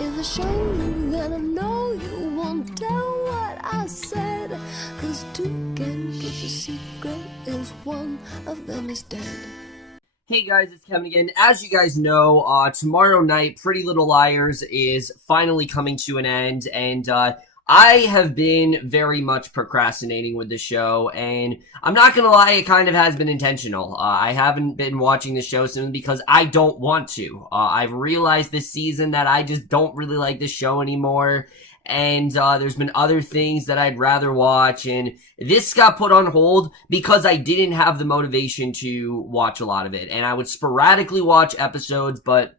If I show you, then I know you won't tell what I said. 'Cause two can keep a secret if one of them is dead. Hey guys, it's Kevin again. As you guys know, tomorrow night, Pretty Little Liars is finally coming to an end, and I have been very much procrastinating with the show, and I'm not gonna lie, it kind of has been intentional. I haven't been watching the show simply because I don't want to. I've realized this season that I just don't really like this show anymore, and there's been other things that I'd rather watch, and this got put on hold because I didn't have the motivation to watch a lot of it, and I would sporadically watch episodes, but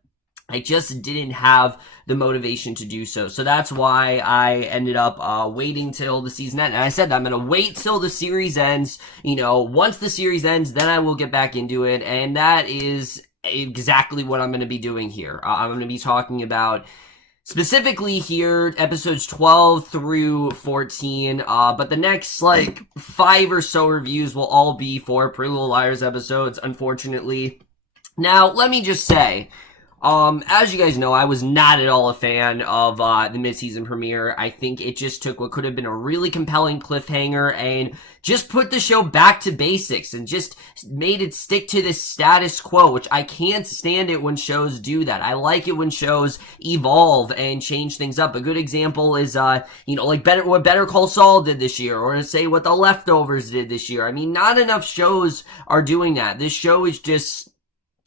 I just didn't have the motivation to do so. So that's why I ended up waiting till the season ends. And I said that I'm going to wait till the series ends. You know, once the series ends, then I will get back into it, and that is exactly what I'm going to be doing here. I'm going to be talking about specifically here, episodes 12 through 14, but the next, 5 or so reviews will all be for Pretty Little Liars episodes, unfortunately. Now, let me just say, as you guys know, I was not at all a fan of, the mid-season premiere. I think it just took what could have been a really compelling cliffhanger and just put the show back to basics and just made it stick to this status quo, which I can't stand it when shows do that. I like it when shows evolve and change things up. A good example is, what Better Call Saul did this year, or say what The Leftovers did this year. I mean, not enough shows are doing that. This show is just,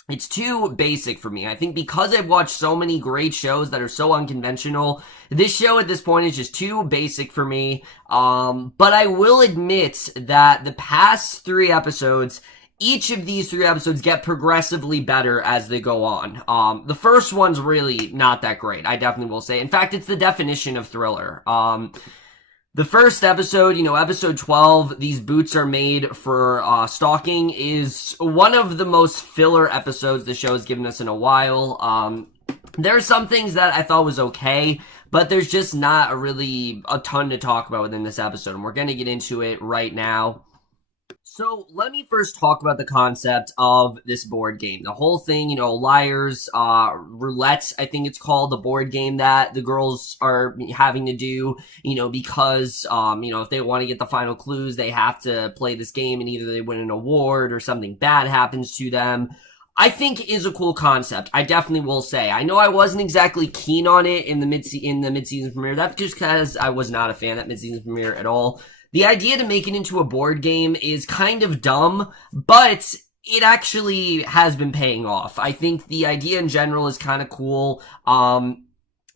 it's too basic for me. I think because I've watched so many great shows that are so unconventional, this show at this point is just too basic for me. But I will admit that the past 3 episodes, each of these 3 episodes get progressively better as they go on. The first one's really not that great, I definitely will say. In fact, it's the definition of thriller. The first episode, episode 12, These Boots Are Made for Stalking, is one of the most filler episodes the show has given us in a while. There are some things that I thought was okay, but there's just not a ton to talk about within this episode, and we're going to get into it right now. So, let me first talk about the concept of this board game. The whole thing, Liars, Roulette, I think it's called, the board game that the girls are having to do, because, if they want to get the final clues, they have to play this game and either they win an award or something bad happens to them. I think is a cool concept. I definitely will say. I know I wasn't exactly keen on it in the mid-season premiere. That's just because I was not a fan of that mid-season premiere at all. The idea to make it into a board game is kind of dumb, but it actually has been paying off. I think the idea in general is kind of cool.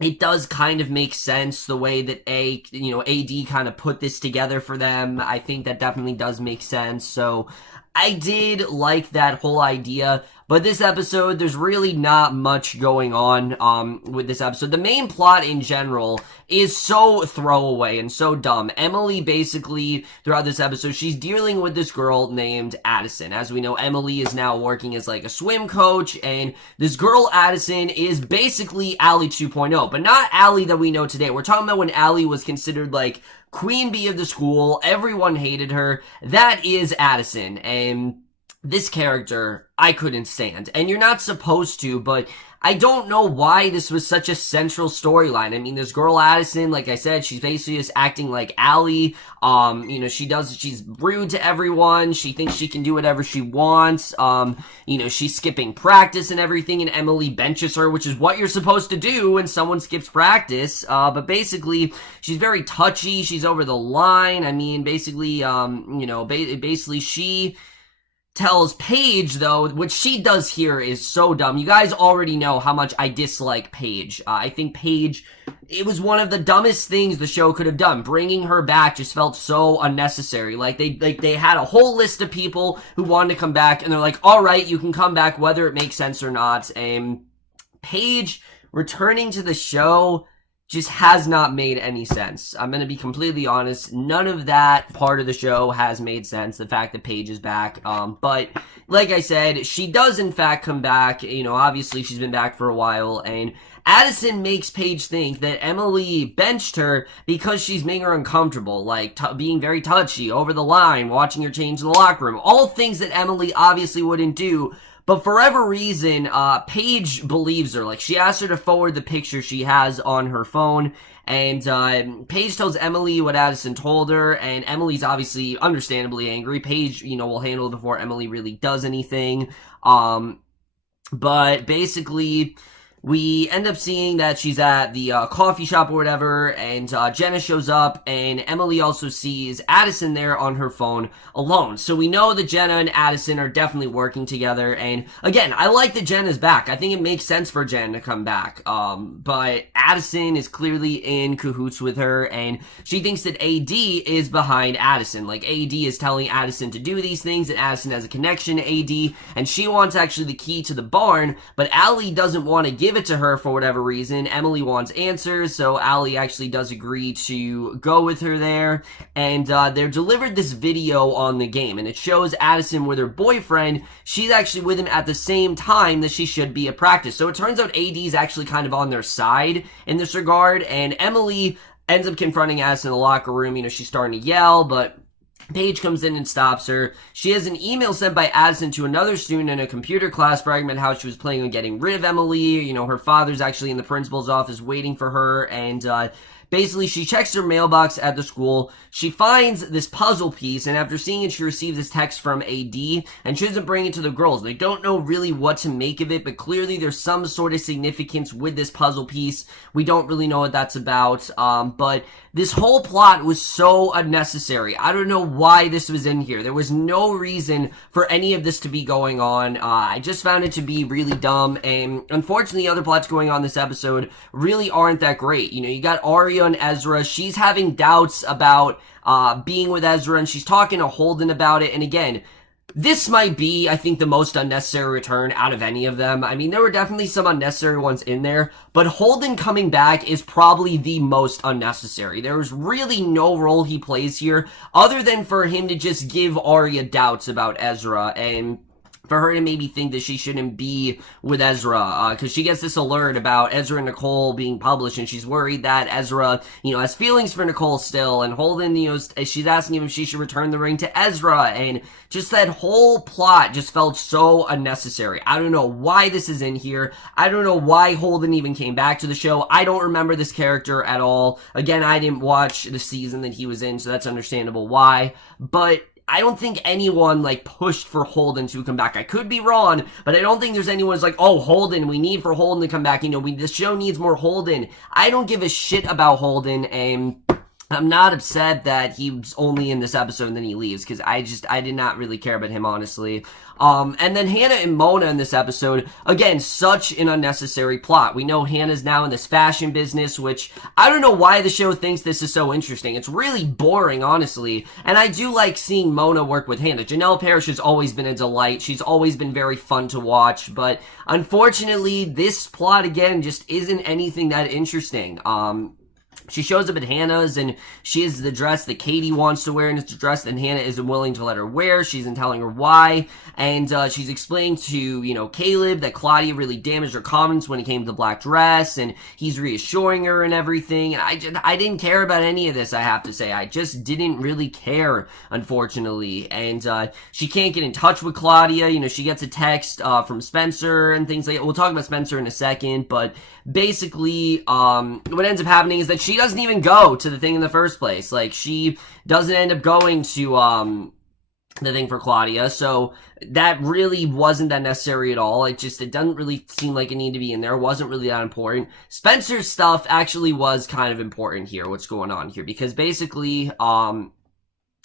It does kind of make sense the way that AD kind of put this together for them. I think that definitely does make sense. So I did like that whole idea, but this episode, there's really not much going on with this episode. The main plot in general is so throwaway and so dumb. Emily basically, throughout this episode, she's dealing with this girl named Addison. As we know, Emily is now working as a swim coach, and this girl Addison is basically Allie 2.0, but not Allie that we know today. We're talking about when Allie was considered queen bee of the school. Everyone hated her. That is Addison, and this character I couldn't stand. And you're not supposed to, but I don't know why this was such a central storyline. I mean, this girl Addison, like I said, she's basically just acting like Allie. She's rude to everyone. She thinks she can do whatever she wants. She's skipping practice and everything, and Emily benches her, which is what you're supposed to do when someone skips practice. But basically, she's very touchy. She's over the line. I mean, basically, basically she tells Paige, though, what she does here is so dumb. You guys already know how much I dislike Paige. I think Paige, it was one of the dumbest things the show could have done. Bringing her back just felt so unnecessary. They had a whole list of people who wanted to come back, and they're like, all right, you can come back whether it makes sense or not. And Paige returning to the show just has not made any sense. I'm going to be completely honest. None of that part of the show has made sense. The fact that Paige is back. But like I said, she does in fact come back. Obviously she's been back for a while, and Addison makes Paige think that Emily benched her because she's making her uncomfortable, being very touchy, over the line, watching her change in the locker room. All things that Emily obviously wouldn't do. But for whatever reason, Paige believes her. Like, she asks her to forward the picture she has on her phone, and Paige tells Emily what Addison told her, and Emily's obviously understandably angry. Paige, will handle it before Emily really does anything. But basically, we end up seeing that she's at the coffee shop or whatever, and Jenna shows up, and Emily also sees Addison there on her phone alone. So we know that Jenna and Addison are definitely working together, and again, I like that Jenna's back. I think it makes sense for Jen to come back, but Addison is clearly in cahoots with her, and she thinks that AD is behind Addison. Like, AD is telling Addison to do these things, and Addison has a connection to AD, and she wants actually the key to the barn, but Allie doesn't want to give it to her for whatever reason. Emily wants answers, so Allie actually does agree to go with her there, and they're delivered this video on the game, and it shows Addison with her boyfriend. She's actually with him at the same time that she should be at practice, so it turns out AD is actually kind of on their side in this regard, and Emily ends up confronting Addison in the locker room. She's starting to yell, but Paige comes in and stops her. She has an email sent by Addison to another student in a computer class bragging about how she was planning on getting rid of Emily. Her father's actually in the principal's office waiting for her, and basically, she checks her mailbox at the school. She finds this puzzle piece, and after seeing it, she receives this text from AD, and she doesn't bring it to the girls. They don't know really what to make of it, but clearly there's some sort of significance with this puzzle piece. We don't really know what that's about, but this whole plot was so unnecessary. I don't know why this was in here. There was no reason for any of this to be going on. I just found it to be really dumb, and unfortunately, other plots going on this episode really aren't that great. You got Aria and Ezra. She's having doubts about being with Ezra, and she's talking to Holden about it, and again, this might be, I think, the most unnecessary return out of any of them. I mean, there were definitely some unnecessary ones in there, but Holden coming back is probably the most unnecessary. There's really no role he plays here other than for him to just give Aria doubts about Ezra, and for her to maybe think that she shouldn't be with Ezra, because she gets this alert about Ezra and Nicole being published, and she's worried that Ezra, has feelings for Nicole still, and Holden, she's asking him if she should return the ring to Ezra, and just that whole plot just felt so unnecessary. I don't know why this is in here. I don't know why Holden even came back to the show. I don't remember this character at all. Again, I didn't watch the season that he was in, so that's understandable why, but I don't think anyone, pushed for Holden to come back. I could be wrong, but I don't think there's anyone who's like, oh, Holden, we need for Holden to come back. The show needs more Holden. I don't give a shit about Holden, and I'm not upset that he's only in this episode and then he leaves, because I did not really care about him, honestly. And then Hannah and Mona in this episode, again, such an unnecessary plot. We know Hannah's now in this fashion business, which I don't know why the show thinks this is so interesting. It's really boring, honestly. And I do like seeing Mona work with Hannah. Janelle Parrish has always been a delight. She's always been very fun to watch, but unfortunately, this plot, again, just isn't anything that interesting. She shows up at Hannah's, and she has the dress that Katie wants to wear, and it's a dress that Hannah isn't willing to let her wear. She isn't telling her why, and she's explaining to, Caleb that Claudia really damaged her confidence when it came to the black dress, and he's reassuring her and everything, and I didn't care about any of this, I have to say. I just didn't really care, unfortunately, and she can't get in touch with Claudia. She gets a text from Spencer and things like that. We'll talk about Spencer in a second, but basically, what ends up happening is that she doesn't even go to the thing in the first place. She doesn't end up going to, the thing for Claudia, so that really wasn't that necessary at all. It doesn't really seem like it needed to be in there. It wasn't really that important. Spencer's stuff actually was kind of important here, what's going on here, because basically,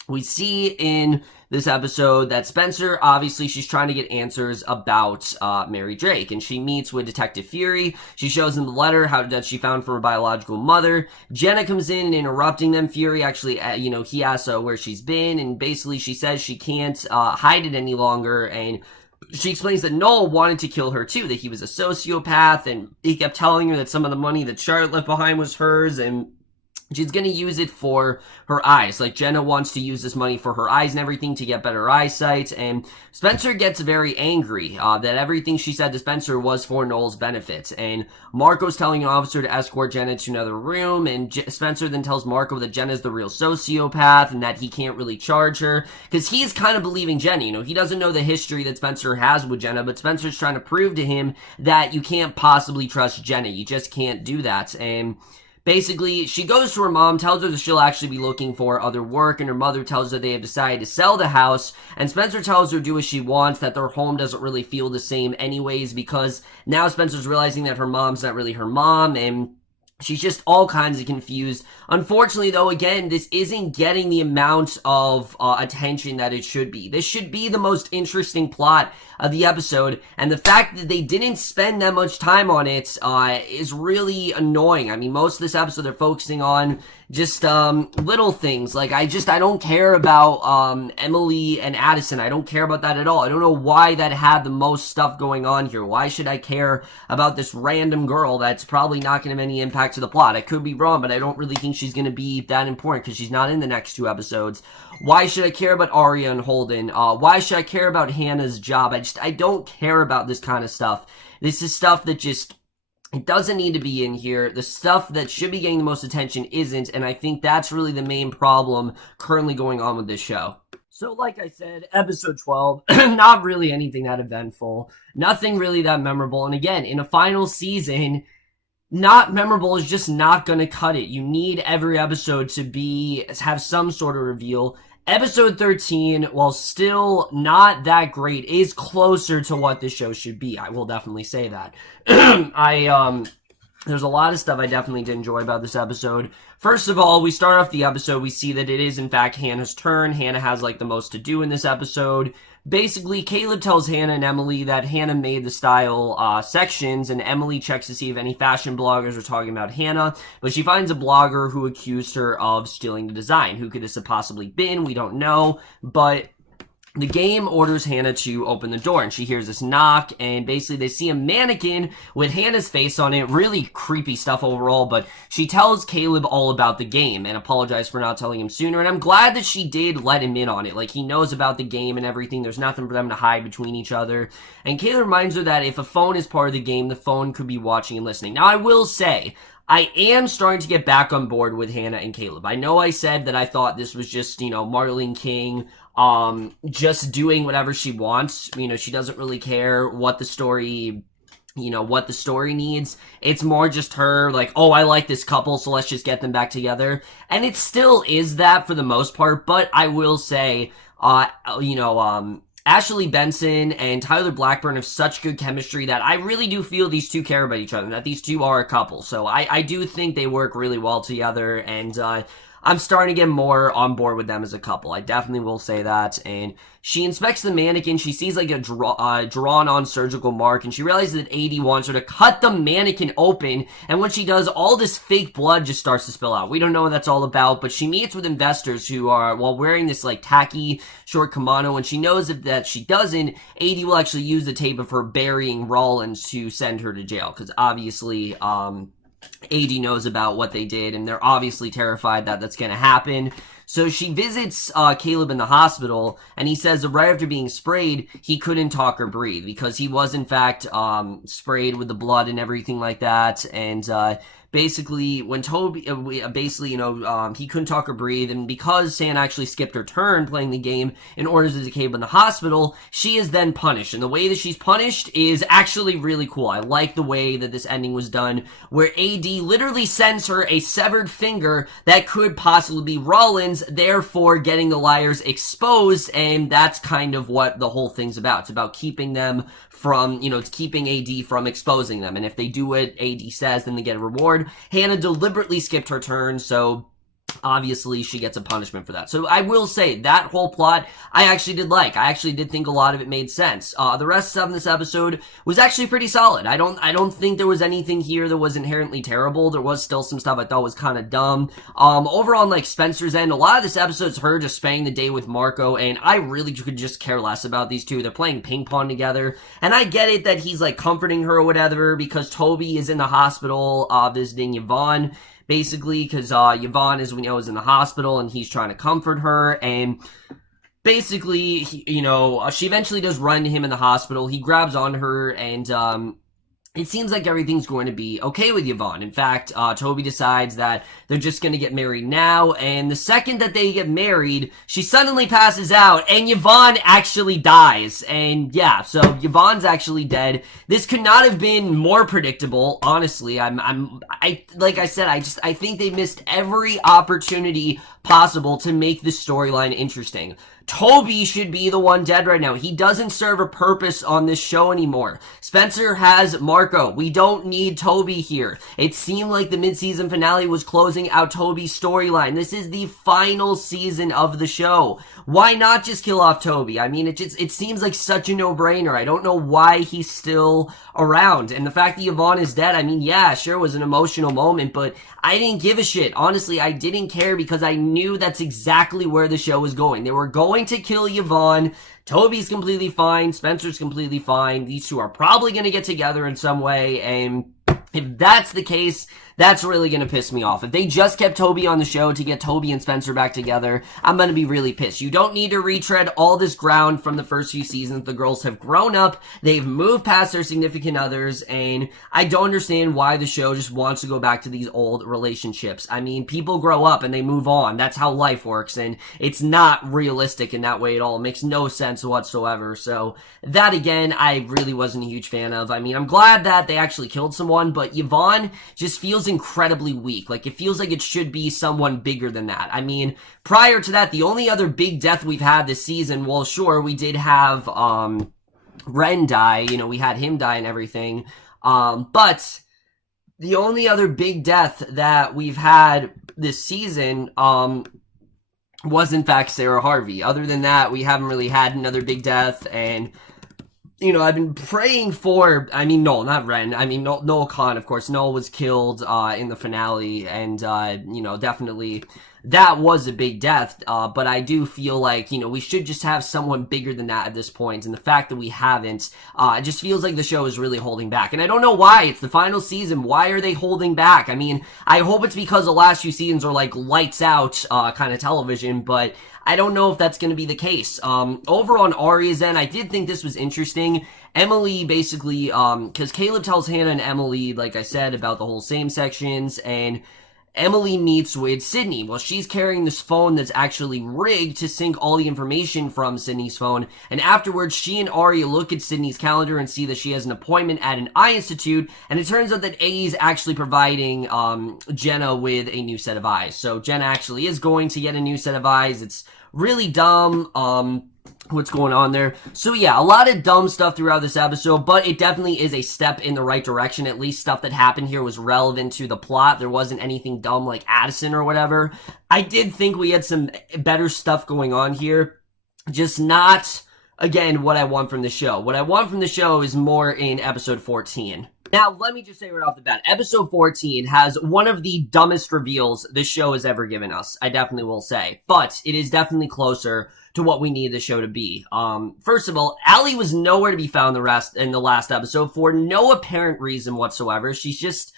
we see in this episode that Spencer, obviously, she's trying to get answers about Mary Drake, and she meets with Detective Fury. She shows him the letter that she found from her biological mother. Jenna comes in and interrupting them. Fury actually, he asks where she's been, and basically she says she can't hide it any longer, and she explains that Noel wanted to kill her too, that he was a sociopath, and he kept telling her that some of the money that Charlotte left behind was hers, and she's going to use it for her eyes. Like, Jenna wants to use this money for her eyes and everything to get better eyesight. And Spencer gets very angry that everything she said to Spencer was for Noel's benefit. And Marco's telling an officer to escort Jenna to another room. And Spencer then tells Marco that Jenna's the real sociopath and that he can't really charge her. Because he's kind of believing Jenna. You know, he doesn't know the history that Spencer has with Jenna. But Spencer's trying to prove to him that you can't possibly trust Jenna. You just can't do that. And basically, she goes to her mom, tells her that she'll actually be looking for other work, and her mother tells her they have decided to sell the house, and Spencer tells her to do as she wants, that their home doesn't really feel the same anyways, because now Spencer's realizing that her mom's not really her mom, and she's just all kinds of confused. Unfortunately, though, again, this isn't getting the amount of attention that it should be. This should be the most interesting plot of the episode, and the fact that they didn't spend that much time on it is really annoying. I mean, most of this episode they're focusing on just little things. Like, I don't care about Emily and Addison. I don't care about that at all. I don't know why that had the most stuff going on here. Why should I care about this random girl that's probably not going to have any impact to the plot? I could be wrong, but I don't really think she's going to be that important because she's not in the next 2 episodes. Why should I care about Aria and Holden? Why should I care about Hannah's job? I don't care about this kind of stuff. This is stuff that just, it doesn't need to be in here. The stuff that should be getting the most attention isn't, and I think that's really the main problem currently going on with this show. So like I said, episode 12, not really anything that eventful, nothing really that memorable, and again, in a final season, not memorable is just not gonna cut it. You need every episode to have some sort of reveal. Episode 13, while still not that great, is closer to what this show should be. I will definitely say that. There's a lot of stuff I definitely did enjoy about this episode. First of all, we start off the episode, we see that it is in fact Hannah's turn. Hannah has like the most to do in this episode. Basically, Caleb tells Hannah and Emily that Hannah made the style sections, and Emily checks to see if any fashion bloggers are talking about Hannah, but she finds a blogger who accused her of stealing the design. Who could this have possibly been? We don't know, but the game orders Hannah to open the door, and she hears this knock, and basically they see a mannequin with Hannah's face on it. Really creepy stuff overall, but she tells Caleb all about the game and apologizes for not telling him sooner, and I'm glad that she did let him in on it. Like, he knows about the game and everything. There's nothing for them to hide between each other, and Caleb reminds her that if a phone is part of the game, the phone could be watching and listening. Now, I will say, I am starting to get back on board with Hannah and Caleb. I know I said that I thought this was just, Marlene King, just doing whatever she wants. She doesn't really care what the story, what the story needs. It's more just her, like, oh, I like this couple, so let's just get them back together. And it still is that for the most part, but I will say, Ashley Benson and Tyler Blackburn have such good chemistry that I really do feel these two care about each other, that these two are a couple. So I do think they work really well together, and I'm starting to get more on board with them as a couple. I definitely will say that. And she inspects the mannequin. She sees like a drawn-on surgical mark, and she realizes that AD wants her to cut the mannequin open. And when she does, all this fake blood just starts to spill out. We don't know what that's all about, but she meets with investors who are, while wearing this like tacky short kimono, and she knows that she doesn't, AD will actually use the tape of her burying Rollins to send her to jail, because obviously, AD knows about what they did, and they're obviously terrified that that's going to happen. So she visits Caleb in the hospital, and he says that right after being sprayed, he couldn't talk or breathe, because he was in fact sprayed with the blood and everything like that. And basically, when Toby, he couldn't talk or breathe, and because Santa actually skipped her turn playing the game in order to visit Caleb in the hospital, she is then punished. And the way that she's punished is actually really cool. I like the way that this ending was done, where AD literally sends her a severed finger that could possibly be Rollins, therefore getting the liars exposed, and that's kind of what the whole thing's about. It's about keeping them from, it's keeping AD from exposing them, and if they do what AD says, then they get a reward. Hannah deliberately skipped her turn, so obviously she gets a punishment for that. So I will say, that whole plot, I actually did like. I actually did think a lot of it made sense. The rest of this episode was actually pretty solid. I don't think there was anything here that was inherently terrible. There was still some stuff I thought was kind of dumb. Overall, on like Spencer's end, a lot of this episode's her just spending the day with Marco, and I really could just care less about these two. They're playing ping pong together, and I get it that he's like comforting her or whatever because Toby is in the hospital visiting Yvonne. basically, because Yvonne, as we know, is in the hospital, and he's trying to comfort her, and basically, she eventually does run to him in the hospital. He grabs on her, and it seems like everything's going to be okay with Yvonne. In fact, Toby decides that they're just going to get married now, and the second that they get married, she suddenly passes out, and Yvonne actually dies. And yeah, so Yvonne's actually dead. This could not have been more predictable, honestly. Like I said, I think they missed every opportunity possible to make this storyline interesting. Toby should be the one dead right now. He doesn't serve a purpose on this show anymore. Spencer has Marco. We don't need Toby here. It seemed like the mid-season finale was closing out Toby's storyline. This is the final season of the show. Why not just kill off Toby? I mean, it seems like such a no-brainer. I don't know why he's still around. And the fact that Yvonne is dead, I mean, yeah, sure, it was an emotional moment, but I didn't give a shit. Honestly, I didn't care because I knew that's exactly where the show was going. They were going to kill Yvonne. Toby's completely fine. Spencer's completely fine. These two are probably going to get together in some way, and if that's the case, that's really going to piss me off. If they just kept Toby on the show to get Toby and Spencer back together, I'm going to be really pissed. You don't need to retread all this ground from the first few seasons. The girls have grown up, they've moved past their significant others, and I don't understand why the show just wants to go back to these old relationships. I mean, people grow up and they move on. That's how life works, and it's not realistic in that way at all. It makes no sense whatsoever. So that, again, I really wasn't a huge fan of. I mean, I'm glad that they actually killed someone, but Yvonne just feels incredibly weak. Like, it feels like it should be someone bigger than that. I mean, prior to that, the only other big death we've had this season, well, sure, we did have Ren die. We had him die and everything. But the only other big death that we've had this season was, in fact, Sarah Harvey. Other than that, we haven't really had another big death, and I've been praying for, Noel, not Ren. Noel Khan, of course. Noel was killed in the finale, and, definitely that was a big death, but I do feel like, we should just have someone bigger than that at this point, and the fact that we haven't, it just feels like the show is really holding back, and I don't know why. It's the final season. Why are they holding back? I mean, I hope it's because the last few seasons are like lights out, kind of television, but I don't know if that's going to be the case. Over on Aria's end, I did think this was interesting. Emily basically, because Caleb tells Hannah and Emily, like I said, about the whole same sections, and Emily meets with Sidney. Well, she's carrying this phone that's actually rigged to sync all the information from Sidney's phone, and afterwards, she and Aria look at Sidney's calendar and see that she has an appointment at an eye institute, and it turns out that A is actually providing Jenna with a new set of eyes. So Jenna actually is going to get a new set of eyes. It's really dumb. What's going on there. So yeah, a lot of dumb stuff throughout this episode, but it definitely is a step in the right direction. At least stuff that happened here was relevant to the plot. There wasn't anything dumb like Addison or whatever. I did think we had some better stuff going on here. Just not, again, what I want from the show. What I want from the show is more in episode 14. Now, let me just say right off the bat, episode 14 has one of the dumbest reveals this show has ever given us. I definitely will say. But it is definitely closer to what we need the show to be. First of all, Allie was nowhere to be found in the last episode for no apparent reason whatsoever. She's just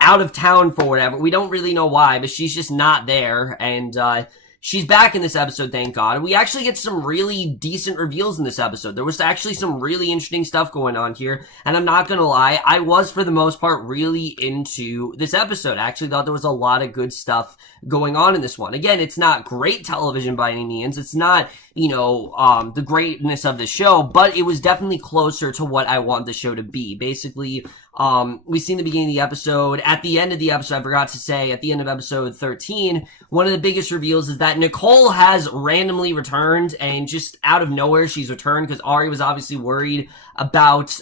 out of town for whatever. We don't really know why, but she's just not there. And, she's back in this episode, thank God. We actually get some really decent reveals in this episode. There was actually some really interesting stuff going on here, and I'm not gonna lie, I was, for the most part, really into this episode. I actually thought there was a lot of good stuff going on in this one. Again, it's not great television by any means. It's not, the greatness of the show, but it was definitely closer to what I want the show to be. Basically, we see in the beginning of the episode, at the end of the episode, I forgot to say, at the end of episode 13, one of the biggest reveals is that Nicole has randomly returned, and just out of nowhere, she's returned, because Aria was obviously worried about,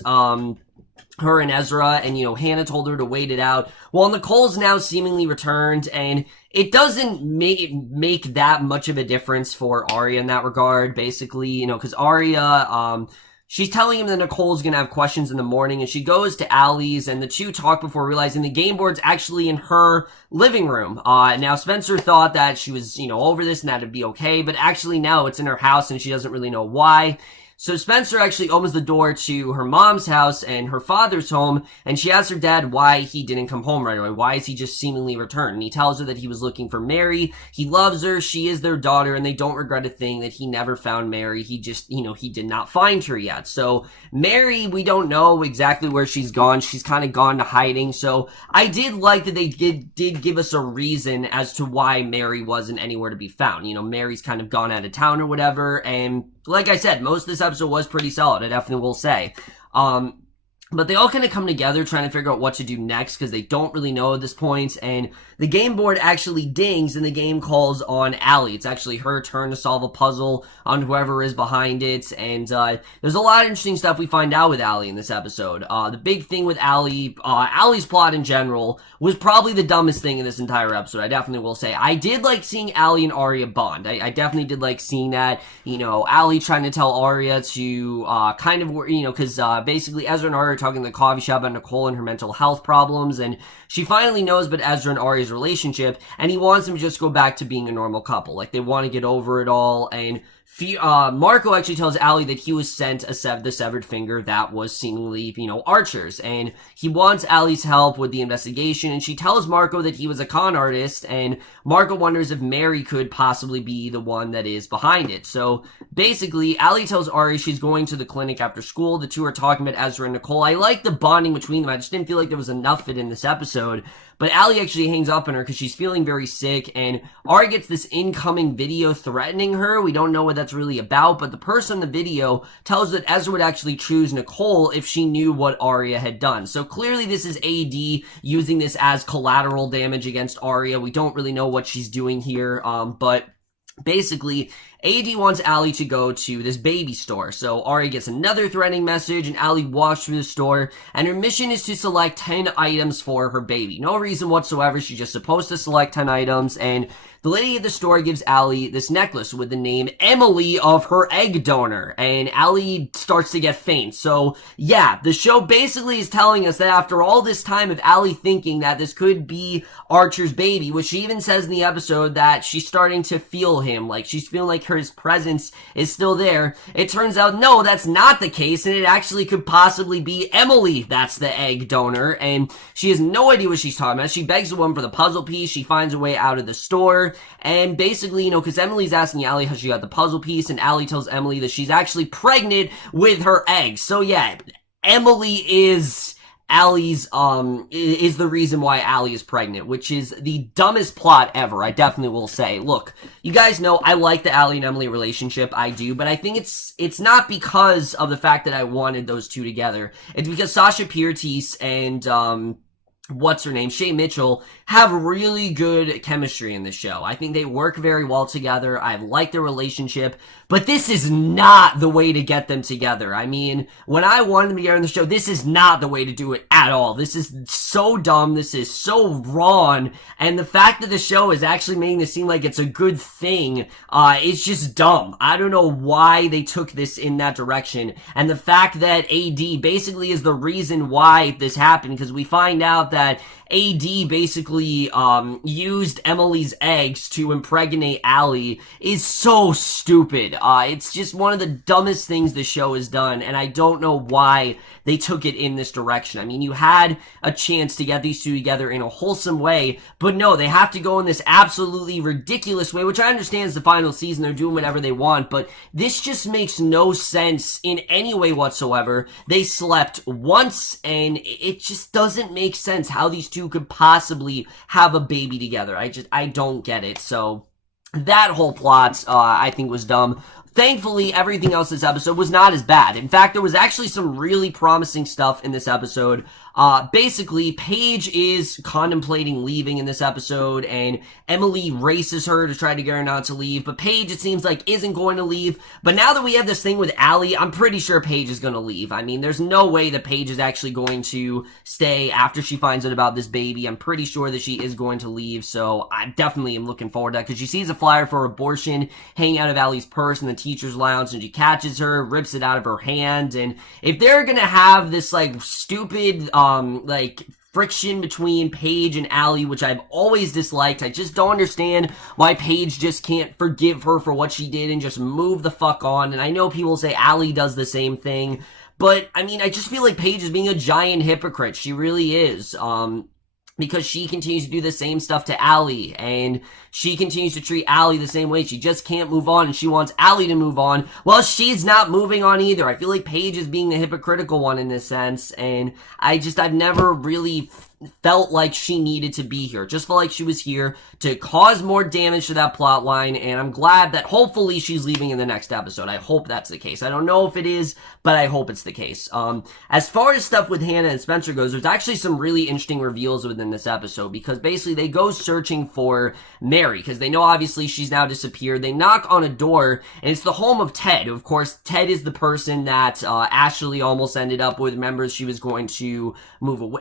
her and Ezra, and, Hannah told her to wait it out. Well, Nicole's now seemingly returned, and it doesn't make that much of a difference for Aria in that regard, basically, because Aria, she's telling him that Nicole's gonna have questions in the morning, and she goes to Allie's, and the two talk before realizing the game board's actually in her living room. Now Spencer thought that she was, over this and that it'd be okay, but actually no, it's in her house, and she doesn't really know why. So Spencer actually opens the door to her mom's house and her father's home, and she asks her dad why he didn't come home right away. Why is he just seemingly returned? And he tells her that he was looking for Mary. He loves her. She is their daughter, and they don't regret a thing that he never found Mary. He just, he did not find her yet. So Mary, we don't know exactly where she's gone. She's kind of gone to hiding. So I did like that they did give us a reason as to why Mary wasn't anywhere to be found. Mary's kind of gone out of town or whatever, and like I said, most of this episode was pretty solid, I definitely will say. But they all kind of come together trying to figure out what to do next because they don't really know at this point, and the game board actually dings and the game calls on Allie. It's actually her turn to solve a puzzle on whoever is behind it, and there's a lot of interesting stuff we find out with Allie in this episode. The big thing with Allie, Allie's plot in general, was probably the dumbest thing in this entire episode, I definitely will say. I did like seeing Allie and Aria bond. I definitely did like seeing that, Allie trying to tell Aria to kind of, because basically Ezra and Aria are talking in the coffee shop about Nicole and her mental health problems, and she finally knows about Ezra and Aria's relationship, and he wants them to just go back to being a normal couple. Like, they want to get over it all, and Marco actually tells Allie that he was sent the severed finger that was seemingly, Archer's, and he wants Allie's help with the investigation, and she tells Marco that he was a con artist, and Marco wonders if Mary could possibly be the one that is behind it. So basically, Allie tells Aria she's going to the clinic after school. The two are talking about Ezra and Nicole. I like the bonding between them. I just didn't feel like there was enough of it in this episode. But Allie actually hangs up on her because she's feeling very sick, and Aria gets this incoming video threatening her. We don't know what that's really about, but the person in the video tells that Ezra would actually choose Nicole if she knew what Aria had done. So clearly this is AD using this as collateral damage against Aria. We don't really know what she's doing here, but basically, AD wants Allie to go to this baby store. So Aria gets another threatening message, and Allie walks through the store, and her mission is to select 10 items for her baby. No reason whatsoever. She's just supposed to select 10 items, and the lady at the store gives Allie this necklace with the name Emily of her egg donor, and Allie starts to get faint. So yeah, the show basically is telling us that after all this time of Allie thinking that this could be Archer's baby, which she even says in the episode that she's starting to feel him, like she's feeling like his presence is still there, it turns out no, that's not the case, and it actually could possibly be Emily that's the egg donor, and she has no idea what she's talking about. She begs the woman for the puzzle piece. She finds her way out of the store, and basically, because Emily's asking Allie how she got the puzzle piece, and Allie tells Emily that she's actually pregnant with her eggs. So yeah, Emily is Allie's, is the reason why Allie is pregnant, which is the dumbest plot ever, I definitely will say. Look, you guys know I like the Allie and Emily relationship, I do, but I think it's not because of the fact that I wanted those two together. It's because Sasha Pierce and, what's her name, Shay Mitchell, have really good chemistry in this show. I think they work very well together. I like their relationship, but this is not the way to get them together. I mean, when I wanted them together in the show, this is not the way to do it at all. This is so dumb. This is so wrong. And the fact that the show is actually making this seem like it's a good thing, is just dumb. I don't know why they took this in that direction. And the fact that AD basically is the reason why this happened, because we find out that AD basically used Emily's eggs to impregnate Allie, is so stupid. It's just one of the dumbest things the show has done, and I don't know why they took it in this direction. I mean, you had a chance to get these two together in a wholesome way, but no, they have to go in this absolutely ridiculous way, which I understand is the final season, they're doing whatever they want, but this just makes no sense in any way whatsoever. They slept once, and it just doesn't make sense how these two could possibly have a baby together. I don't get it. So that whole plot, I think was dumb. Thankfully, everything else this episode was not as bad. In fact, there was actually some really promising stuff in this episode. Basically, Paige is contemplating leaving in this episode, and Emily races her to try to get her not to leave, but Paige, it seems like, isn't going to leave. But now that we have this thing with Allie, I'm pretty sure Paige is going to leave. I mean, there's no way that Paige is actually going to stay after she finds out about this baby. I'm pretty sure that she is going to leave, so I definitely am looking forward to that, because she sees a flyer for abortion hanging out of Allie's purse in the teacher's lounge, and she catches her, rips it out of her hand, and if they're gonna have this, like, stupid, friction between Paige and Aria, which I've always disliked. I just don't understand why Paige just can't forgive her for what she did and just move the fuck on. And I know people say Aria does the same thing, but I mean, I just feel like Paige is being a giant hypocrite. She really is. Because she continues to do the same stuff to Aria, and she continues to treat Aria the same way. She just can't move on, and she wants Aria to move on. Well, she's not moving on either. I feel like Paige is being the hypocritical one in this sense, and I've never really felt like she needed to be here. Just felt like she was here to cause more damage to that plot line, and I'm glad that hopefully she's leaving in the next episode. I hope that's the case. I don't know if it is, but I hope it's the case. As far as stuff with Hannah and Spencer goes, there's actually some really interesting reveals within this episode, because basically they go searching for Mary, because they know obviously she's now disappeared. They knock on a door, and it's the home of Ted. Of course, Ted is the person that Ashley almost ended up with. Remember, she was going to move away,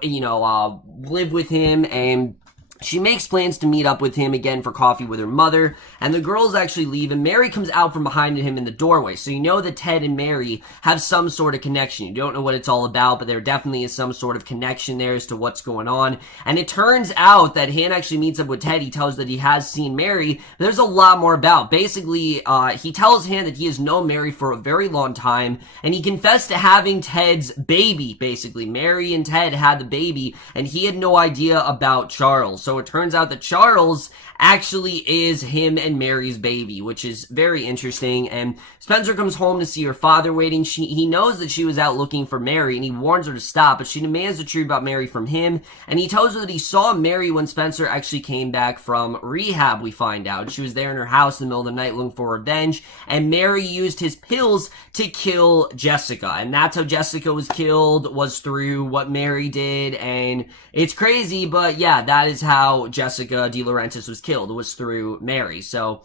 live with him, and she makes plans to meet up with him again for coffee with her mother, and the girls actually leave, and Mary comes out from behind him in the doorway. So you know that Ted and Mary have some sort of connection. You don't know what it's all about, but there definitely is some sort of connection there as to what's going on. And it turns out that Hannah actually meets up with Ted. He tells that he has seen Mary. There's a lot more about. Basically, he tells Hannah that he has known Mary for a very long time, and he confessed to having Ted's baby, basically. Mary and Ted had the baby, and he had no idea about Charles. So it turns out that Charles actually is him and Mary's baby, which is very interesting. And Spencer comes home to see her father waiting. He knows that she was out looking for Mary, and he warns her to stop, but she demands the truth about Mary from him, and he tells her that he saw Mary when Spencer actually came back from rehab, we find out. She was there in her house in the middle of the night looking for revenge, and Mary used his pills to kill Jessica, and that's how Jessica was killed, was through what Mary did. And it's crazy, but yeah, that is how Jessica De Laurentiis was killed, was through Mary. So,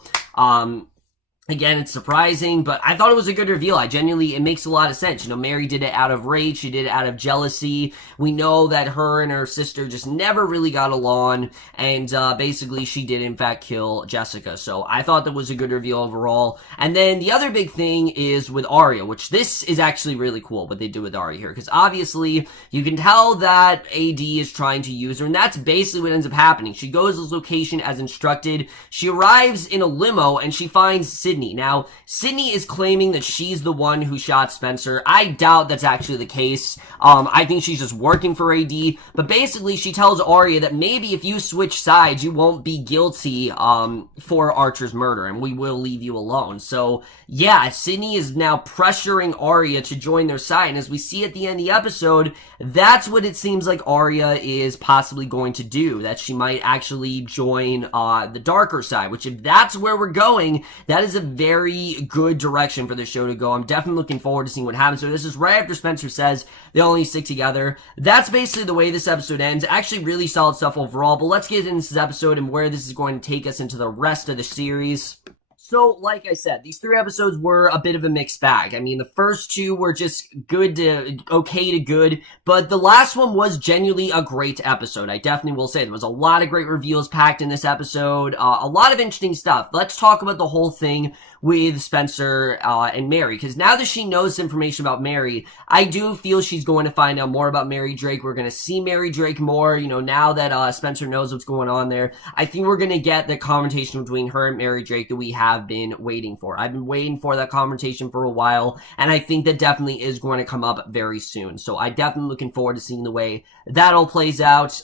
again, it's surprising, but I thought it was a good reveal. It makes a lot of sense. Mary did it out of rage. She did it out of jealousy. We know that her and her sister just never really got along, and basically she did in fact kill Jessica. So I thought that was a good reveal overall. And then the other big thing is with Aria, which this is actually really cool what they do with Aria here, because obviously you can tell that AD is trying to use her, and that's basically what ends up happening. She goes to this location as instructed. She arrives in a limo, and she finds Sidney. Now, Sidney is claiming that she's the one who shot Spencer. I doubt that's actually the case. I think she's just working for AD, but basically she tells Aria that maybe if you switch sides, you won't be guilty for Archer's murder, and we will leave you alone. So, yeah, Sidney is now pressuring Aria to join their side, and as we see at the end of the episode, that's what it seems like Aria is possibly going to do, that she might actually join the darker side, which if that's where we're going, that is a very good direction for the show to go. I'm definitely looking forward to seeing what happens. So this is right after Spencer says they only stick together. That's basically the way this episode ends. Actually really solid stuff overall, but let's get into this episode and where this is going to take us into the rest of the series. So, like I said, these 3 episodes were a bit of a mixed bag. I mean, the first 2 were just okay to good, but the last one was genuinely a great episode. I definitely will say there was a lot of great reveals packed in this episode, a lot of interesting stuff. Let's talk about the whole thing with Spencer and Mary, because now that she knows information about Mary, I do feel she's going to find out more about Mary Drake. We're going to see Mary Drake more, now that Spencer knows what's going on there. I think we're going to get the confrontation between her and Mary Drake that we have been waiting for. I've been waiting for that confrontation for a while, and I think that definitely is going to come up very soon. So I definitely looking forward to seeing the way that all plays out.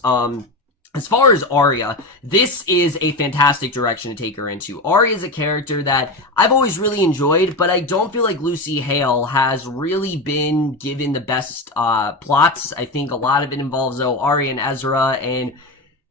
As far as Aria, this is a fantastic direction to take her into. Aria is a character that I've always really enjoyed, but I don't feel like Lucy Hale has really been given the best plots. I think a lot of it involves Aria and Ezra, and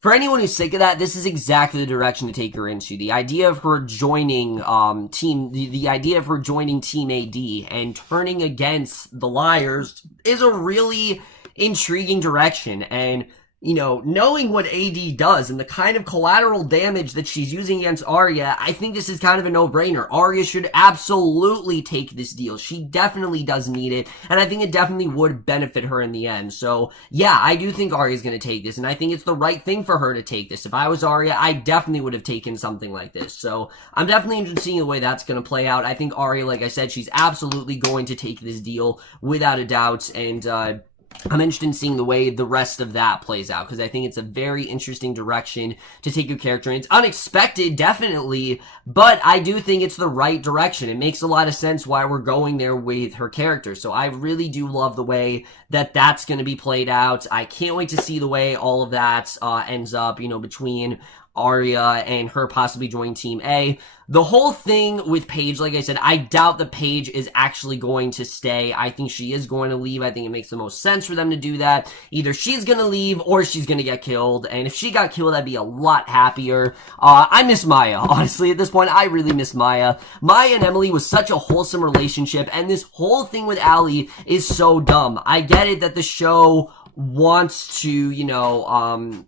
for anyone who's sick of that, this is exactly the direction to take her into. The idea of her joining the idea of her joining Team AD and turning against the liars is a really intriguing direction. And knowing what AD does and the kind of collateral damage that she's using against Aria, I think this is kind of a no-brainer. Aria should absolutely take this deal. She definitely does need it, and I think it definitely would benefit her in the end. So, yeah, I do think Aria's going to take this, and I think it's the right thing for her to take this. If I was Aria, I definitely would have taken something like this. So, I'm definitely interested in seeing the way that's going to play out. I think Aria, like I said, she's absolutely going to take this deal without a doubt, and I'm interested in seeing the way the rest of that plays out, because I think it's a very interesting direction to take your character in. It's unexpected, definitely, but I do think it's the right direction. It makes a lot of sense why we're going there with her character, so I really do love the way that that's going to be played out. I can't wait to see the way all of that ends up, you know, between Aria and her possibly joining Team A. The whole thing with Paige, like I said, I doubt that Paige is actually going to stay. I think she is going to leave. I think it makes the most sense for them to do that. Either she's going to leave or she's going to get killed. And if she got killed, I'd be a lot happier. I miss Maya, honestly. At this point, I really miss Maya. Maya and Emily was such a wholesome relationship. And this whole thing with Allie is so dumb. I get it that the show wants to, you know,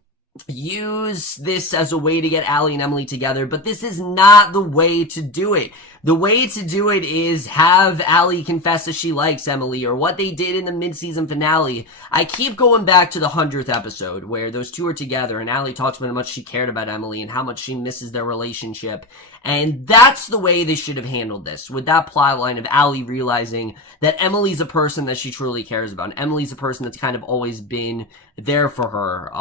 use this as a way to get Allie and Emily together, but this is not the way to do it. The way to do it is have Allie confess that she likes Emily, or what they did in the mid-season finale. I keep going back to the 100th episode where those two are together and Allie talks about how much she cared about Emily and how much she misses their relationship. And that's the way they should have handled this, with that plotline of Allie realizing that Emily's a person that she truly cares about. And Emily's a person that's kind of always been there for her,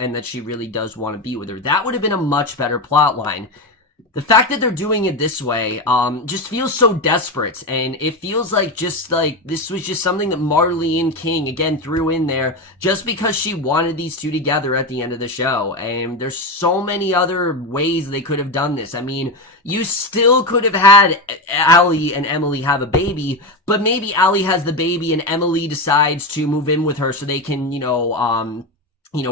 and that she really does want to be with her. That would have been a much better plotline. The fact that they're doing it this way, just feels so desperate, and it feels like this was just something that Marlene King, again, threw in there just because she wanted these two together at the end of the show, and there's so many other ways they could have done this. I mean, you still could have had Allie and Emily have a baby, but maybe Allie has the baby and Emily decides to move in with her so they can,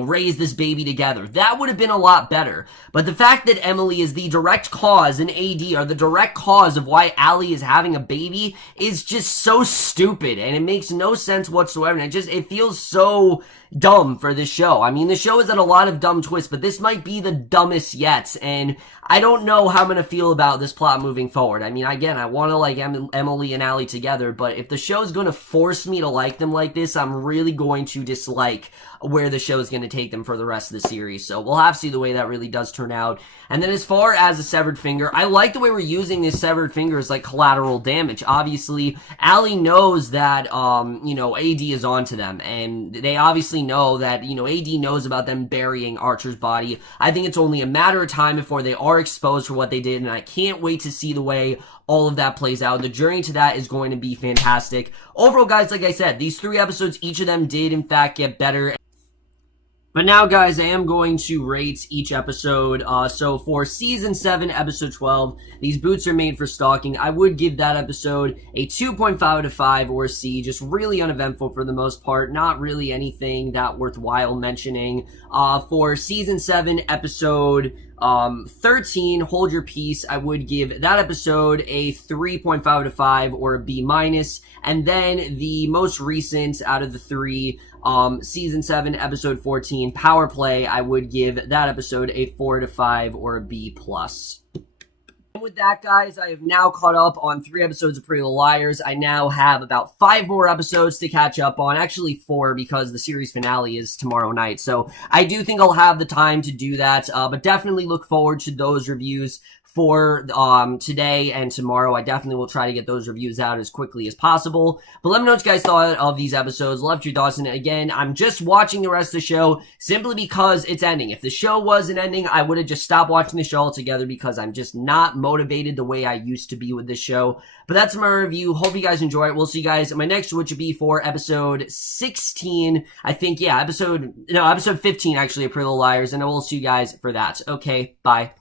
raise this baby together. That would have been a lot better. But the fact that Emily is the direct cause and AD are the direct cause of why Allie is having a baby is just so stupid, and it makes no sense whatsoever. And it feels so dumb for this show. I mean, the show has had a lot of dumb twists, but this might be the dumbest yet, and I don't know how I'm going to feel about this plot moving forward. I mean, again, I want to like Emily and Allie together, but if the show's going to force me to like them like this, I'm really going to dislike where the show is going to take them for the rest of the series. So we'll have to see the way that really does turn out. And then as far as a severed finger, I like the way we're using this severed finger as like collateral damage. Obviously, Allie knows that, AD is onto them, and they obviously know that, AD knows about them burying Archer's body. I think it's only a matter of time before they are exposed for what they did, and I can't wait to see the way all of that plays out. The journey to that is going to be fantastic. Overall, guys, like I said, these 3 episodes, each of them did, in fact, get better. But now, guys, I am going to rate each episode. So for Season 7, Episode 12, These Boots Are Made for Stalking, I would give that episode a 2.5 out of 5 or C. Just really uneventful for the most part. Not really anything that worthwhile mentioning. For Season 7, Episode 13, Hold Your Peace, I would give that episode a 3.5 out of 5 or a B-. And then the most recent out of the 3, Season 7, Episode 14, Power Play, I would give that episode a 4 out of 5 or a B+. And with that, guys, I have now caught up on 3 episodes of Pretty Little Liars. I now have about 5 more episodes to catch up on. Actually 4, because the series finale is tomorrow night. So I do think I'll have the time to do that, but definitely look forward to those reviews for today and tomorrow. I definitely will try to get those reviews out as quickly as possible. But let me know what you guys thought of these episodes. Love your thoughts. And again, I'm just watching the rest of the show simply because it's ending. If the show wasn't ending, I would have just stopped watching the show altogether, because I'm just not motivated the way I used to be with this show. But that's my review. Hope you guys enjoy it. We'll see you guys in my next, which would be for episode 16. I think, yeah, episode 15 actually of Pretty Little Liars. And I will see you guys for that. Okay, bye.